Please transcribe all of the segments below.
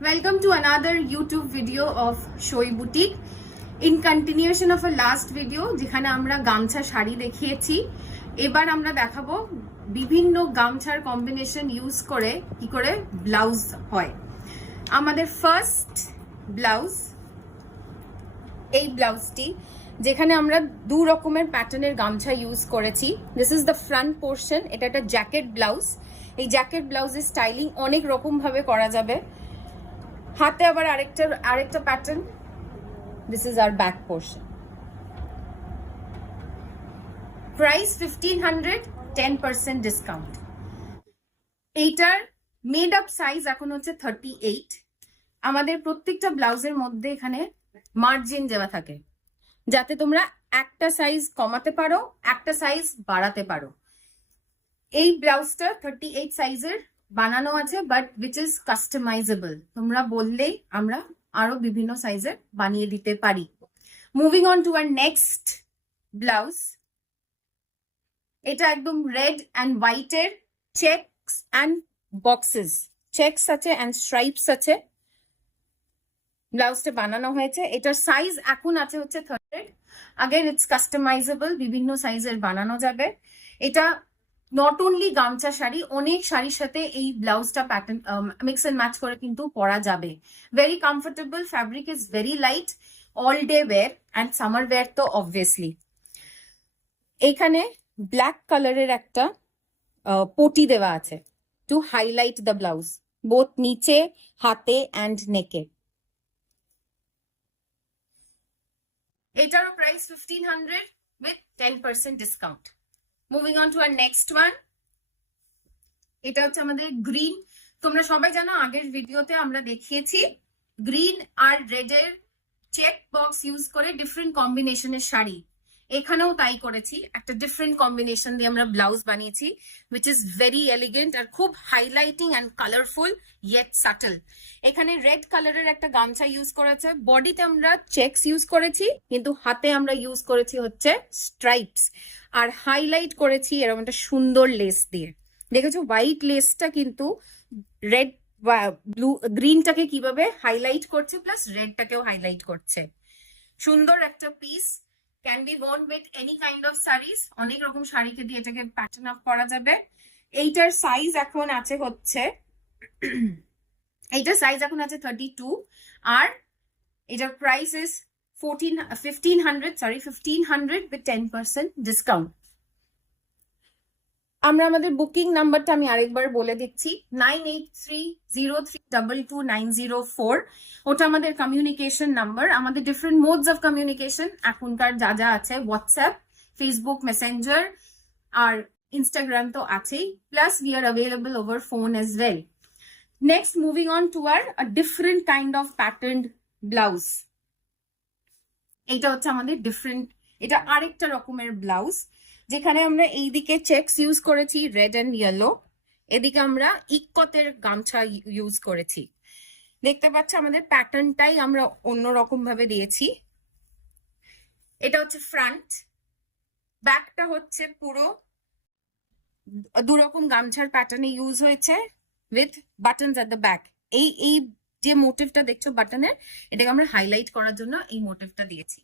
Welcome to another YouTube video of Shoi Boutique. In continuation of a last video যেখানে আমরা গামছা শাড়ি দেখিয়েছি, এবার আমরা দেখাবো বিভিন্ন গামছার কম্বিনেশন ইউজ করে কি করে ব্লাউজ হয়। আমাদের ফার্স্ট ব্লাউজ, এই ব্লাউজটি যেখানে আমরা দু রকমের প্যাটার্নের গামছা ইউজ করেছি। This is the front portion. এটা একটা জ্যাকেট ব্লাউজ। এই জ্যাকেট ব্লাউজের স্টাইলিং অনেক রকম ভাবে করা যাবে। হাতে আবার আরেকটা pattern. This is our back portion. Price 1500, 10% discount. এইটার মেড আপ সাইজ এখন হচ্ছে 38। আমাদের প্রত্যেকটা ব্লাউজের মধ্যে এখানে মার্জিন দেওয়া থাকে যাতে তোমরা একটা সাইজ কমাতে পারো, একটা সাইজ বাড়াতে পারো। এই ব্লাউজটা 38 সাইজের বানানো আছে, বাট উইচ ইজ কাস্টমাইজেবল। তোমরা বললেই আমরা আরো বিভিন্ন সাইজের বানিয়ে দিতে পারি। Moving on to our next blouse. এটা একদম রেড অ্যান্ড হোয়াইটের চেকস অ্যান্ড বক্সেস, চেকস আছে অ্যান্ড স্ট্রাইপস আছে। ব্লাউজটা বানানো হয়েছে। এটার সাইজ এখন আছে হচ্ছে 30। আগেন ইটস কাস্টমাইজেবল, বিভিন্ন সাইজের বানানো যাবে। এটা নট অনলি গামছা শাড়ি, অনেক শাড়ির সাথে এই ব্লাউজটা প্যাটার্ন মিক্স এন্ড ম্যাচ করে কিন্তু পরা যাবে। Very comfortable, fabric is very light, all day wear and summer wear তো অবভিয়াসলি। এখানে ব্ল্যাক কালারের একটা পটি দেওয়া আছে to highlight the blouse, both নিচে, হাতে অ্যান্ড নেকে। এটারও price 1500 with 10% discount. Moving on to our next one. এটা হচ্ছে আমাদের গ্রিন। তোমরা সবাই জানো আগের ভিডিওতে আমরা দেখিয়েছি গ্রিন আর রেড এর চেক বক্স ইউজ করে ডিফারেন্ট কম্বিনেশনের শাড়ি। এখানেও তাই করেছি, একটা ডিফারেন্ট কম্বিনেশন দিয়ে আমরা ব্লাউজ বানিয়েছি, উইচ ইজ ভেরি এলিগেন্ট আর খুব highlighting and colourful yet subtle. এখানে রেড কালারের একটা গামছা ইউজ করেছে, বডিতে আমরা চেকস ইউজ করেছি, কিন্তু হাতে আমরা ইউজ করেছি হচ্ছে স্ট্রাইপস, আর হাইলাইট করেছি এরকম একটা সুন্দর লেস দিয়ে। দেখেছো হোয়াইট লেসটা কিন্তু রেড ব্লু গ্রিনটাকে কিভাবে হাইলাইট করছে, প্লাস রেডটাকেও হাইলাইট করছে। সুন্দর একটা piece, can be worn with any kind of saris. অনেক রকম শাড়িকে দিয়ে এটাকে প্যাটার্ন আপ করা যাবে। এইটার সাইজ এখন আছে হচ্ছে 32, আর এটার প্রাইস ইজ 1500 with 10% ডিসকাউন্ট। আমরা আমাদের বুকিং নাম্বারটা আমি আরেকবার বলে দিচ্ছি, 9830322904। ওটা আমাদের কমিউনিকেশন নাম্বার। আমাদের ডিফারেন্ট মোডস অফ কমিউনিকেশন এখনকার যা যা আছে, হোয়াটসঅ্যাপ, ফেসবুক মেসেঞ্জার আর ইনস্টাগ্রাম তো আছেই, plus we are available over phone as well. Next moving on to our different kind of patterned blouse. এটা হচ্ছে আমাদের ডিফারেন্ট, এটা আরেকটা রকমের ব্লাউজ যেখানে আমরা এইদিকে চেকস ইউজ করেছি রেড অ্যান্ড ইয়েলো, এদিকে আমরা ইক্কতের গামছা ইউজ করেছি। দেখতে পাচ্ছ আমাদের প্যাটার্নটাই আমরা অন্যরকম ভাবে দিয়েছি। এটা হচ্ছে ফ্রন্ট, ব্যাকটা হচ্ছে পুরো দুরকম গামছার প্যাটার্নে ইউজ হয়েছে with buttons at the back. এই যে মোটিভটা দেখছো বাটনের, এটাকে আমরা হাইলাইট করার জন্য এই মোটিভটা দিয়েছি।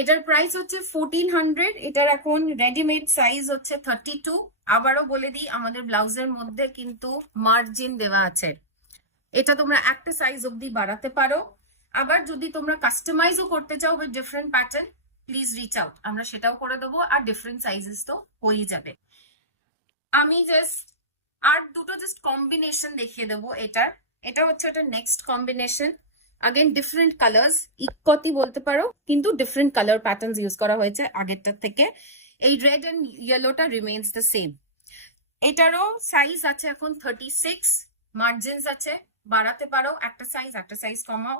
এটার প্রাইস হচ্ছে 1400। এটার এখন রেডিমেড সাইজ হচ্ছে 32। আবারও বলে দিই, আমাদের ব্লাউজের মধ্যে কিন্তু মার্জিন দেওয়া আছে। এটা তোমরা একটা সাইজ অব্দি বাড়াতে পারো। আবার যদি তোমরা কাস্টমাইজও করতে চাও with different pattern, please reach out, আমরা সেটাও করে দেবো। আর ডিফারেন্ট সাইজেস তো হয়েই যাবে। আমি আর দুটো কম্বিনেশন দেখিয়ে দেবো এটার। এটা হচ্ছে ওটা next combination. Again different colours, ইক্কতি বলতে পারো, কিন্তু ডিফারেন্ট কালার প্যাটার্নস ইউজ করা হয়েছে আগেরটার থেকে। এই রেড এন্ড ইয়েলোটা রিমেইনস দ্য সেম। এটারও সাইজ আছে এখন 36, মার্জিনস আছে, বাড়াতে পারো, একটা সাইজ কমাও।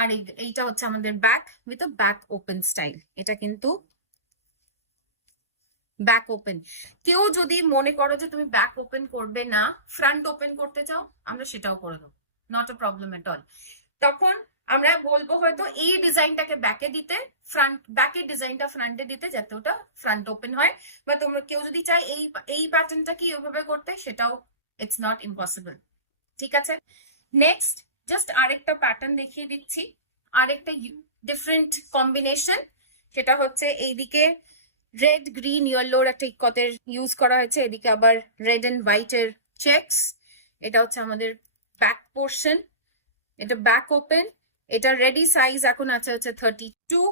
আর এইটা হচ্ছে আমাদের back with a back open style. এটা কিন্তু ব্যাক ওপেন। কেউ যদি মনে করো যে তুমি ব্যাক ওপেন করবে না, ফ্রন্ট ওপেন করতে চাও, আমরা সেটাও করে দেবো, not a problem at all. তখন আমরা বলবো হয়তো এই ডিজাইনটাকে ব্যাকে দিতে, ব্যাকের ডিজাইনটা ফ্রন্টে দিতে, যাতে ওটা ফ্রন্ট ওপেন হয়। বা তোমরা কেউ যদি চাই এই প্যাটার্নটা কি ওইভাবে করতে, সেটাও ইটস নট ইম্পসিবল। ঠিক আছে, নেক্সট জাস্ট আরেকটা প্যাটার্ন দেখিয়ে দিচ্ছি, আরেকটা ডিফারেন্ট কম্বিনেশন। সেটা হচ্ছে এইদিকে রেড গ্রিন ইয়েলোর একটা ইকতের ইউজ করা হয়েছে, এদিকে আবার রেড এন্ড হোয়াইট এর চেকস। এটা হচ্ছে আমাদের ব্যাক পোর্শন, এটা ব্যাক ওপেন। এটা রেডি সাইজ এখন আছে হচ্ছে 32,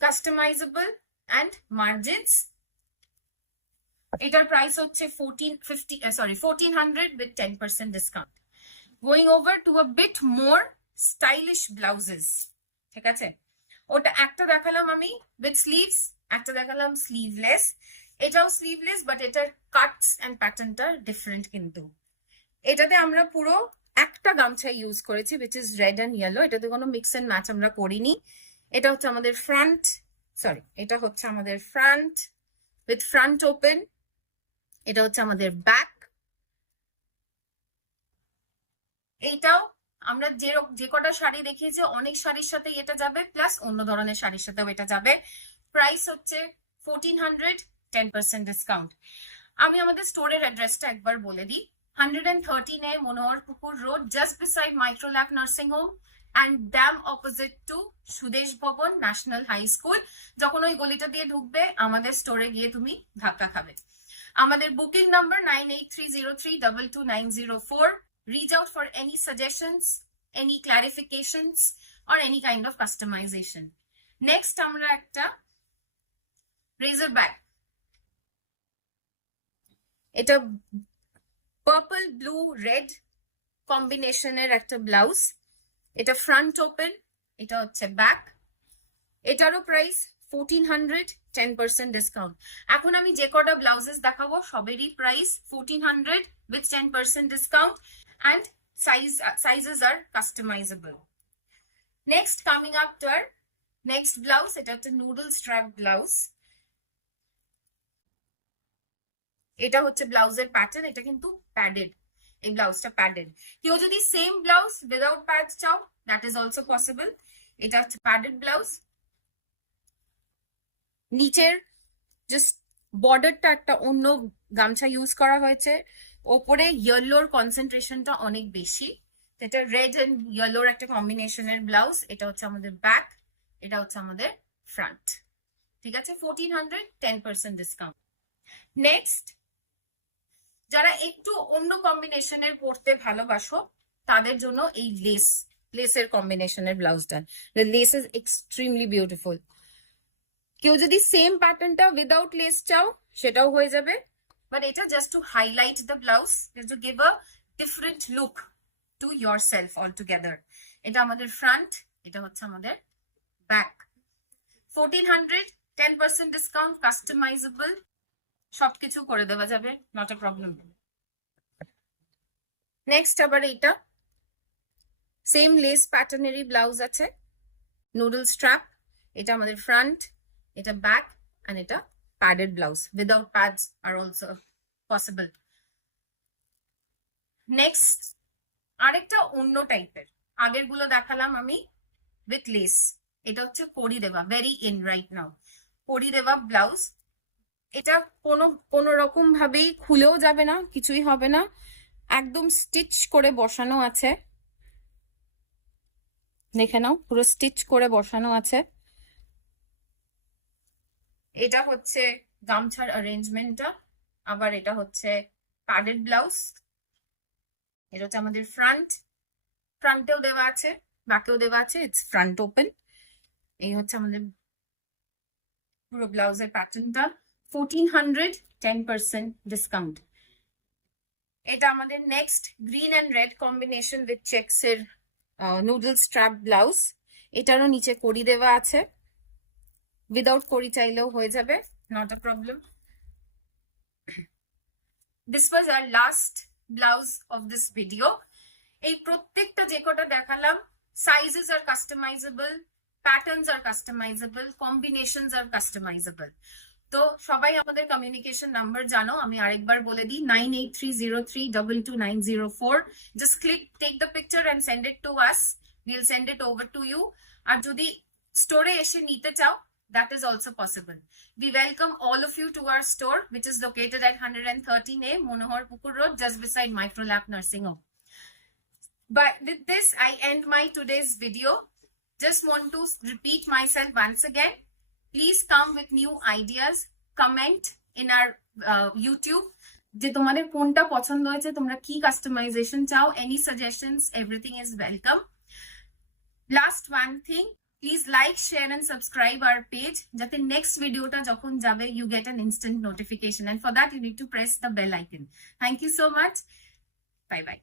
কাস্টমাইজেবল অ্যান্ড মার্জিনস। এটার প্রাইস হচ্ছে 1400 with 10% discount. Going over to a bit more stylish blouses, ঠিক আছে? ওটা একটা দেখালাম আমি with sleeves, একটা দেখালাম স্লিভলেস। এটাও স্লিভলেস, বাট এটার কাটস এন্ড প্যাটার্নটা ডিফারেন্ট। কিন্তু এটাতে আমরা পুরো একটা গামছা ইউজ করেছি, which is red and yellow. এটাতে কোনো মিক্স এন্ড ম্যাচ আমরা করিনি। এটা হচ্ছে আমাদের ফ্রন্ট, এটা হচ্ছে আমাদের ফ্রন্ট with front open. এটা হচ্ছে আমাদের ব্যাক। এইটাও আমরা যে কটা শাড়ি দেখিয়েছি অনেক শাড়ির সাথে এটা যাবে, প্লাস অন্য ধরনের শাড়ির সাথেও এটা যাবে। প্রাইস হচ্ছে 1400, 10% ডিসকাউন্ট। আমি আমাদের স্টোরের অ্যাড্রেসটা একবার বলে দিই। 113 Manohar Pukur road, just beside Microlab nursing home and ড্যাম opposite to Sudesh Bhavan national high school. যখন ওই গলিটা দিয়ে ঢুকবে আমাদের স্টোরে গিয়ে তুমি ধাক্কা খাবে। আমাদের booking number 9830322904. Reach out for any suggestions, any clarifications, or any kind of customization. Next, আমরা একটা razor bag. এটা পার্পল ব্লু রেড কম্বিনেশনের একটা ব্লাউজ। এটা ফ্রন্ট ওপেন, এটা হচ্ছে ব্যাক। এটারও প্রাইস 1400, 10% ডিসকাউন্ট। এখন আমি যে কটা ব্লাউজেস দেখাবো সবেরই price 1400 with 10% discount, and sizes are customizable. Next, coming up to our next blouse, এটা হচ্ছে noodle strap blouse. এটা হচ্ছে ব্লাউজের প্যাটার্ন, এটা কিন্তু প্যাডেড, এই ব্লাউজটা প্যাডেড। কেউ যদি সেম ব্লাউজ উইদাউট প্যাড চাও, দ্যাট ইজ অলসো পসিবল। এটা হচ্ছে প্যাডেড ব্লাউজ। নিচের জাস্ট বর্ডারটা একটা অন্য গামছা ইউজ করা হয়েছে, ওপরে ইয়েলোর কনসেন্ট্রেশনটা অনেক বেশি। এটা রেড এন্ড ইয়েলোর একটা কম্বিনেশনের ব্লাউজ। এটা হচ্ছে আমাদের ব্যাক, এটা হচ্ছে আমাদের ফ্রন্ট। ঠিক আছে, 1400, 10% ডিসকাউন্ট। নেক্সট, যারা একটু অন্য কম্বিনেশনের পড়তে ভালোবাসো তাদের জন্য এই লেসের কম্বিনেশনের ব্লাউজটা। Less is extremely beautiful. কেউ যদি সেম প্যাটার্নটা উইদাউট লেস চাও সেটাও হয়ে যাবে, বাট এটা just two highlight the blouse, to give a different look to your self all together. এটা আমাদের ফ্রন্ট, এটা হচ্ছে আমাদের ব্যাক। 1400, 10% ডিসকাউন্ট, কাস্টমাইজেবল, সবকিছু করে দেওয়া যাবে, নট আ প্রবলেম। নেক্সট আবার এইটা সেম লেস প্যাটার্নেরই ব্লাউজ আছে, নুডল স্ট্র্যাপ। এটা আমাদের ফ্রন্ট, এটা ব্যাক, এন্ড এটা padded blouse. Without pads are also possible. Next আরেকটা অন্য টাইপের, আগের গুলো দেখালাম আমি উইথ লেস। এটা হচ্ছে কড়ি দেওয়া, ভেরি ইন রাইট নাও, কড়ি দেওয়া ব্লাউজ। এটা কোনো রকম ভাবেই খুলেও যাবে না, কিছুই হবে না, একদম স্টিচ করে বসানো আছে। দেখে নাও, পুরো স্টিচ করে বসানো আছে। এটা হচ্ছে গামছার অ্যারেঞ্জমেন্টটা, আবার এটা হচ্ছে প্যাডেড ব্লাউজ। এটা হচ্ছে আমাদের ফ্রন্টেও দেওয়া আছে, ব্যাকেও দেওয়া আছে, ইটস ফ্রন্ট ওপেন। এই হচ্ছে আমাদের পুরো ব্লাউজের প্যাটার্নটা। 1400, 10% ডিসকাউন্ট। এটা আমাদের next green and red combination with checks এর নুডল স্ট্র্যাপ ব্লাউজ। এটারও নিচে কড়ি দেওয়া আছে, উইদাউট কড়ি চাইলেও হয়ে যাবে, not a problem. This was our last blouse of this video. এই প্রত্যেকটা যে কটা দেখালাম, sizes are customisable, patterns are customisable, combinations are customisable. তো সবাই আমাদের কমিউনিকেশন নাম্বার জানো, আমি আরেকবার বলে দিই, 9830322904. Just take the picture and send it to us, will send it over to you. আর যদি স্টোরে এসে নিতে চাও, that is also possible. We welcome all of you to our store, which is located at 113A Monohar Pukur Road, just beside Microlab Nursing Home. But with this, I end my today's video. Just want to repeat myself once again. Please come with new ideas. Comment in our YouTube. যে তোমাদের কোনটা পছন্দ হয়েছে, তোমরা কি customisation চাও, any suggestions, everything is welcome. Last one thing, please like, share and subscribe our page, যাতে next ভিডিওটা যখন যাবে you get an instant notification, and for that you need to press the bell icon. Thank you so much. Bye by.